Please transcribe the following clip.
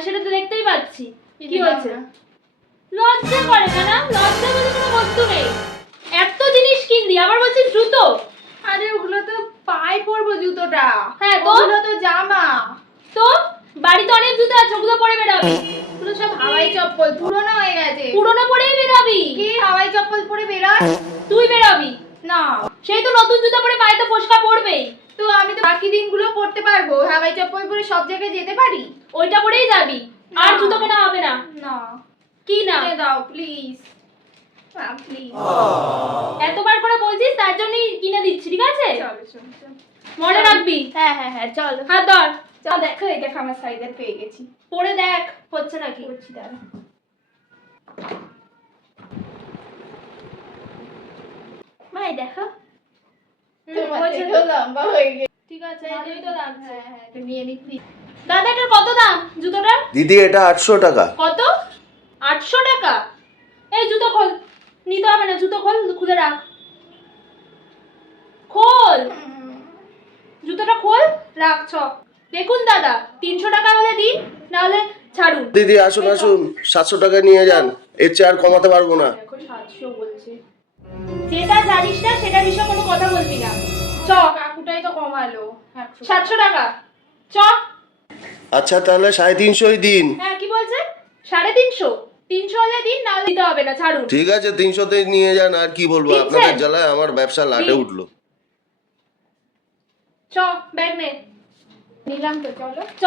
হ্যাঁ সেটা তো দেখতেই পাচ্ছি। কি হয়েছে? লজ্জা করে না? লজ্জা বলে কোনো বস্তু নেই। এত জিনিস কিনলি আবার বলছিস জুতো। আরে ওগুলো তো পায়ে পরবো জুতোটা। হ্যাঁ তো ওগুলো তো জামা। তো বাড়িতে অনেক জুতো আছে, ওগুলো পরে বেরাবি। ওগুলো সব হাওয়াই চপ্পল, পুরনো হয়ে গেছে। পুরোনো পরেই বেরাবি। কি হাওয়াই চপ্পল পরে বেরাস? তুই বেরাবি না, সেই তো নতুন জুতো পরে পায়ে তো ফোসকা পড়বেই। তো আমি তো বাকি দিনগুলো পরতে পারবো, হাওয়াই চপ্পল পরে সব জায়গায় যেতে পারি। ওইটা পরেই যাবি, আর না। জুতো কেনা হবে না। না, কি না? কিনে দাও প্লিজ, প্লিজ। এতবার করে বলছিস তার জন্যই কিনে দিচ্ছি, ঠিক আছে? চলো চলো চলো। মনে রাখবি। হ্যাঁ হ্যাঁ হ্যাঁ চলো। হাত ধর। চল দেখো, এই দেখো আমার সাইজের পেয়ে গেছি। পরে দেখ হচ্ছে নাকি। করছি দাঁড়া। ভাই দেখো, তোমার হয়েছে থেকেও লম্বা হয়ে গেছে। ঠিক আছে, ভালোই তো লাগছে। হ্যাঁ হ্যাঁ, তো নিয়ে নিচ্ছি। দাদা এটার কত দাম জুতোটার? দিদি এটা 800 টাকা। কত? 800 টাকা? এই জুতো খোল, নিতে হবে না, জুতো খোল, খুলে রাখ। খোল জুতোটা, খোল রাখ। দেখুন দাদা, 300 টাকা হলে দিন, না হলে ছাড়ুন। দিদি আসুন আসুন, 700 টাকা নিয়ে যান, এর চেয়ে আর কমাতে পারবো না। এখন 700 বলছে। যেটা জানিস না সেটা বিষয়ে কোনো কথা বলবি না। চ। কাকুটাই তো কমালো 700 টাকা। চ। আচ্ছা তাহলে 350ই দিন। হ্যাঁ কি বলছে? 350? 300 হলে দিন, না হলে দিতে হবে না, ছাড়ুন। ঠিক আছে 300তেই নিয়ে যান, আর কি বলবো, দিচ্ছেন? আপনাদের জ্বালায় আমার ব্যবসা লাটে দিন। উঠলো। চ, ব্যাগ নে। নিলাম তো, চলো। চ।